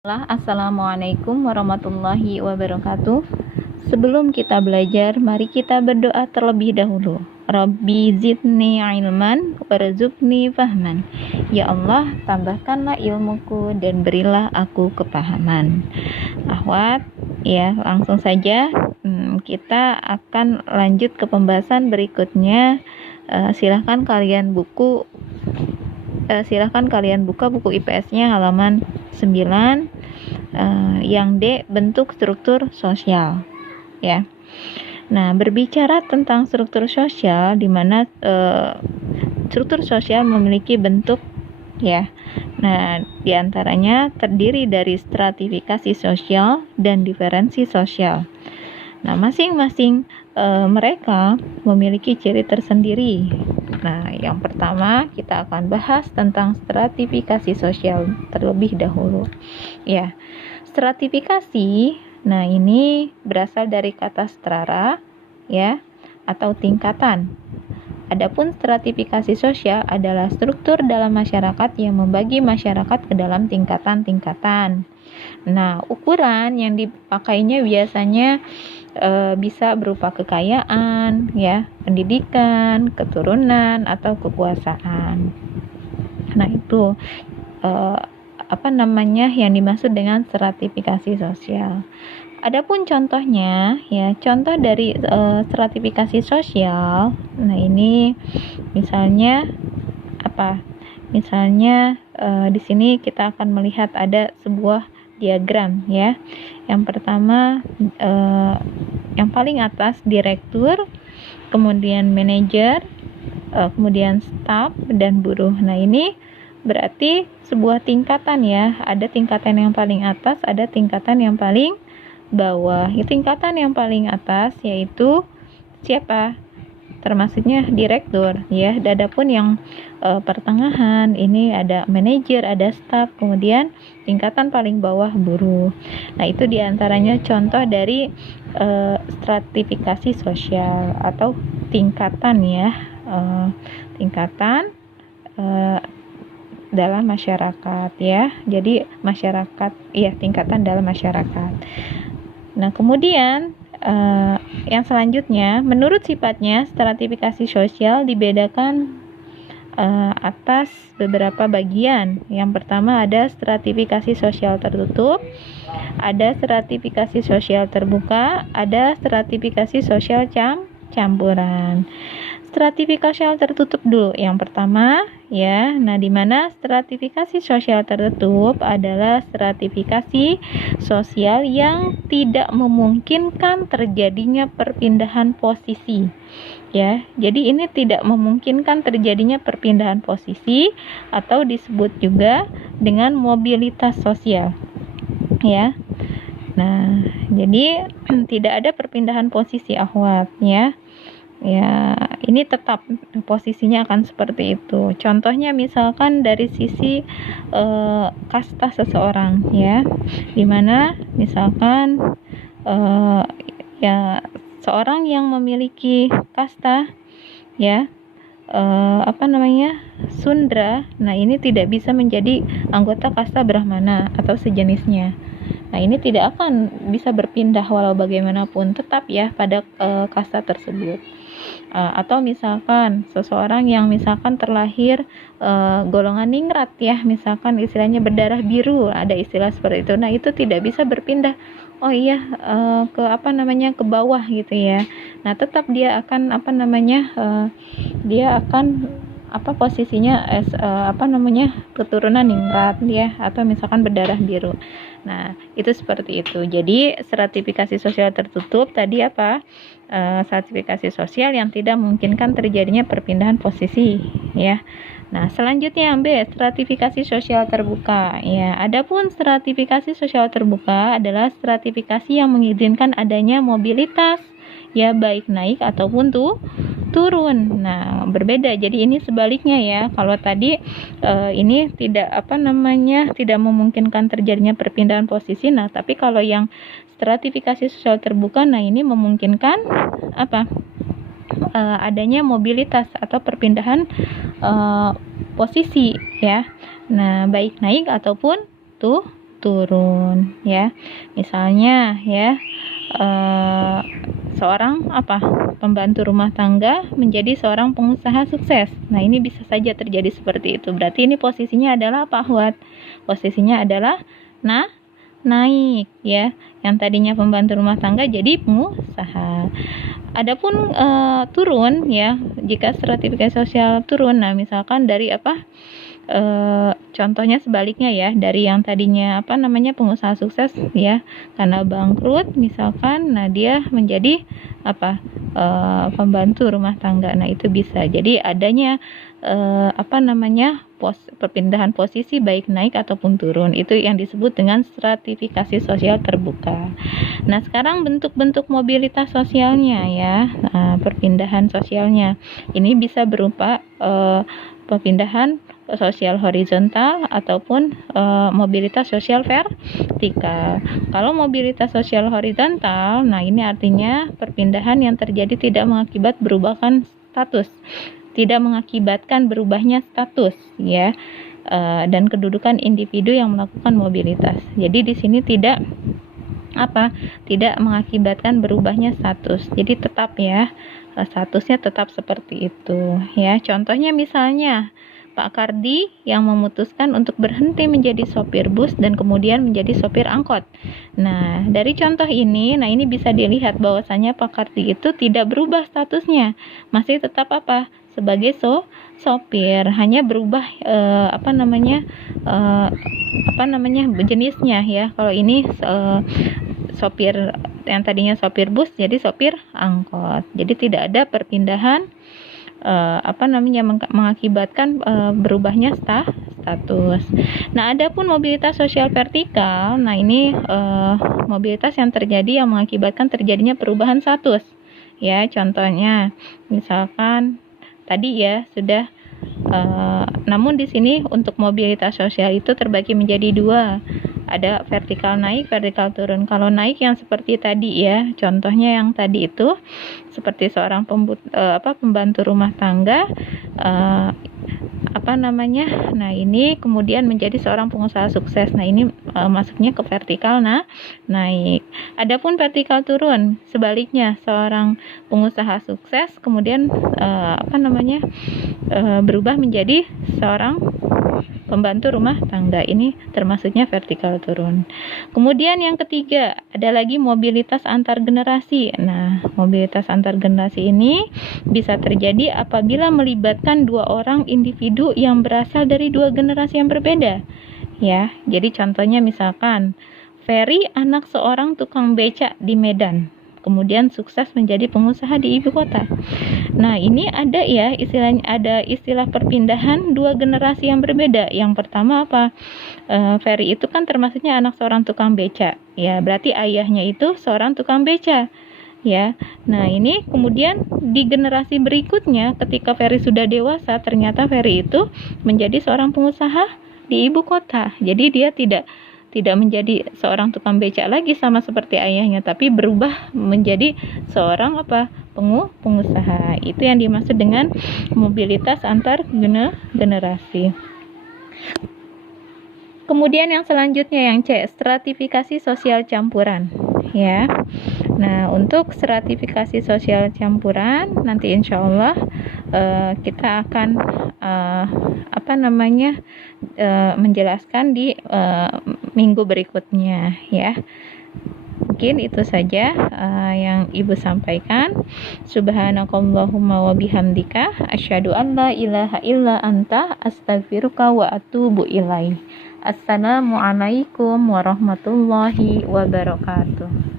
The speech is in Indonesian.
Assalamualaikum warahmatullahi wabarakatuh. Sebelum kita belajar, mari kita berdoa terlebih dahulu. Rabbi zidni ilman warzuqni fahman. Ya Allah, tambahkanlah ilmuku dan berilah aku kepahaman. Ahwat, ya langsung saja kita akan lanjut ke pembahasan berikutnya. Silahkan kalian buka buku IPS-nya halaman 9 yang D, bentuk struktur sosial, ya. Nah, berbicara tentang struktur sosial, di mana struktur sosial memiliki bentuk, ya. Nah, diantaranya terdiri dari stratifikasi sosial dan diferensi sosial. Nah, masing-masing mereka memiliki ciri tersendiri. Nah, yang pertama kita akan bahas tentang stratifikasi sosial terlebih dahulu. Ya, stratifikasi, nah ini berasal dari kata strata, ya, atau tingkatan. Adapun stratifikasi sosial adalah struktur dalam masyarakat yang membagi masyarakat ke dalam tingkatan-tingkatan. Nah, ukuran yang dipakainya biasanya bisa berupa kekayaan, ya, pendidikan, keturunan, atau kekuasaan. Nah, itu yang dimaksud dengan stratifikasi sosial. Adapun contohnya, ya, contoh dari stratifikasi sosial. Nah, ini misalnya apa? Misalnya di sini kita akan melihat ada sebuah diagram, ya. Yang pertama, yang paling atas direktur, kemudian manajer, kemudian staf dan buruh. Nah, ini berarti sebuah tingkatan, ya. Ada tingkatan yang paling atas, ada tingkatan yang paling bawah. Tingkatan yang paling atas yaitu siapa? Termasuknya direktur, ya. Adapun yang pertengahan ini ada manajer, ada staf, kemudian tingkatan paling bawah buruh. Nah, itu diantaranya contoh dari stratifikasi sosial atau tingkatan, ya, tingkatan dalam masyarakat, ya. Jadi masyarakat, ya, tingkatan dalam masyarakat. Nah, kemudian yang selanjutnya, menurut sifatnya, stratifikasi sosial dibedakan atas beberapa bagian. Yang pertama ada stratifikasi sosial tertutup, ada stratifikasi sosial terbuka, ada stratifikasi sosial campuran. Stratifikasi sosial tertutup dulu yang pertama, ya. Nah, di mana stratifikasi sosial tertutup adalah stratifikasi sosial yang tidak memungkinkan terjadinya perpindahan posisi, ya. Jadi ini tidak memungkinkan terjadinya perpindahan posisi atau disebut juga dengan mobilitas sosial, ya. Nah, jadi tidak ada perpindahan posisi, akhwat, ya. Ya, ini tetap posisinya akan seperti itu. Contohnya misalkan dari sisi kasta seseorang, ya, dimana misalkan ya, seorang yang memiliki kasta, ya, Sundra. Nah, ini tidak bisa menjadi anggota kasta Brahmana atau sejenisnya. Nah, ini tidak akan bisa berpindah walau bagaimanapun, tetap, ya, pada kasta tersebut. Atau misalkan seseorang yang misalkan terlahir golongan ningrat, ya, misalkan istilahnya berdarah biru, ada istilah seperti itu. Nah, itu tidak bisa berpindah ke bawah gitu, ya. Nah, tetap dia akan posisinya keturunan ningrat, ya, atau misalkan berdarah biru. Nah, itu seperti itu. Jadi stratifikasi sosial tertutup tadi stratifikasi sosial yang tidak memungkinkan terjadinya perpindahan posisi, ya. Nah, selanjutnya yang B, stratifikasi sosial terbuka, ya. Adapun stratifikasi sosial terbuka adalah stratifikasi yang mengizinkan adanya mobilitas, ya, baik naik ataupun turun. Nah, berbeda. Jadi ini sebaliknya, ya. Kalau tadi ini tidak memungkinkan terjadinya perpindahan posisi. Nah, tapi kalau yang stratifikasi sosial terbuka, nah ini memungkinkan adanya mobilitas atau perpindahan posisi, ya. Nah, baik naik ataupun turun ya. Misalnya ya, seorang pembantu rumah tangga menjadi seorang pengusaha sukses. Nah, ini bisa saja terjadi seperti itu. Berarti ini posisinya adalah apa, Ahwat? Posisinya adalah naik ya. Yang tadinya pembantu rumah tangga jadi pengusaha. Adapun turun ya, jika stratifikasi sosial turun, nah misalkan dari contohnya sebaliknya ya, dari yang tadinya pengusaha sukses ya, karena bangkrut misalkan, nah dia menjadi pembantu rumah tangga. Nah, itu bisa. Jadi adanya perpindahan posisi baik naik ataupun turun. Itu yang disebut dengan stratifikasi sosial terbuka. Nah, sekarang bentuk-bentuk mobilitas sosialnya ya. Nah, perpindahan sosialnya ini bisa berupa perpindahan sosial horizontal ataupun mobilitas sosial vertikal. Kalau mobilitas sosial horizontal, nah ini artinya perpindahan yang terjadi tidak mengakibatkan berubahnya status ya, dan kedudukan individu yang melakukan mobilitas. Jadi di sini tidak mengakibatkan berubahnya status. Jadi tetap ya, statusnya tetap seperti itu ya. Contohnya misalnya Pak Kardi yang memutuskan untuk berhenti menjadi sopir bus dan kemudian menjadi sopir angkot. Nah, dari contoh ini, ini bisa dilihat bahwasanya Pak Kardi itu tidak berubah statusnya, masih tetap sebagai sopir, hanya berubah jenisnya ya. Kalau ini sopir yang tadinya sopir bus jadi sopir angkot. Jadi tidak ada perpindahan mengakibatkan berubahnya status. Nah, adapun mobilitas sosial vertikal, nah ini mobilitas yang terjadi yang mengakibatkan terjadinya perubahan status. Ya, contohnya misalkan tadi ya sudah, namun di sini untuk mobilitas sosial itu terbagi menjadi dua. Ada vertikal naik, vertikal turun. Kalau naik yang seperti tadi ya, contohnya yang tadi itu seperti seorang pembantu rumah tangga, nah ini kemudian menjadi seorang pengusaha sukses. Nah, ini masuknya ke vertikal naik. Adapun vertikal turun, sebaliknya seorang pengusaha sukses kemudian berubah menjadi seorang pembantu rumah tangga. Ini termasuknya vertikal turun. Kemudian yang ketiga, ada lagi mobilitas antar generasi. Nah, mobilitas antar generasi ini bisa terjadi apabila melibatkan dua orang individu yang berasal dari dua generasi yang berbeda. Ya, jadi contohnya misalkan Ferry anak seorang tukang becak di Medan, kemudian sukses menjadi pengusaha di ibu kota. Nah, ini ada ya istilah perpindahan dua generasi yang berbeda. Yang pertama Ferry itu kan termasuknya anak seorang tukang becak. Ya, berarti ayahnya itu seorang tukang becak. Ya. Nah, ini kemudian di generasi berikutnya ketika Ferry sudah dewasa, ternyata Ferry itu menjadi seorang pengusaha di ibu kota. Jadi dia tidak menjadi seorang tukang becak lagi sama seperti ayahnya, tapi berubah menjadi seorang pengusaha. Itu yang dimaksud dengan mobilitas antar generasi. Kemudian yang selanjutnya yang C, stratifikasi sosial campuran ya. Nah, untuk stratifikasi sosial campuran nanti insya Allah kita akan menjelaskan di minggu berikutnya ya. Mungkin itu saja yang Ibu sampaikan. Subhanakallahumma wa bihamdika asyhadu an la ilaha illa anta astaghfiruka wa atubu ilaik. Assalamualaikum warahmatullahi wabarakatuh.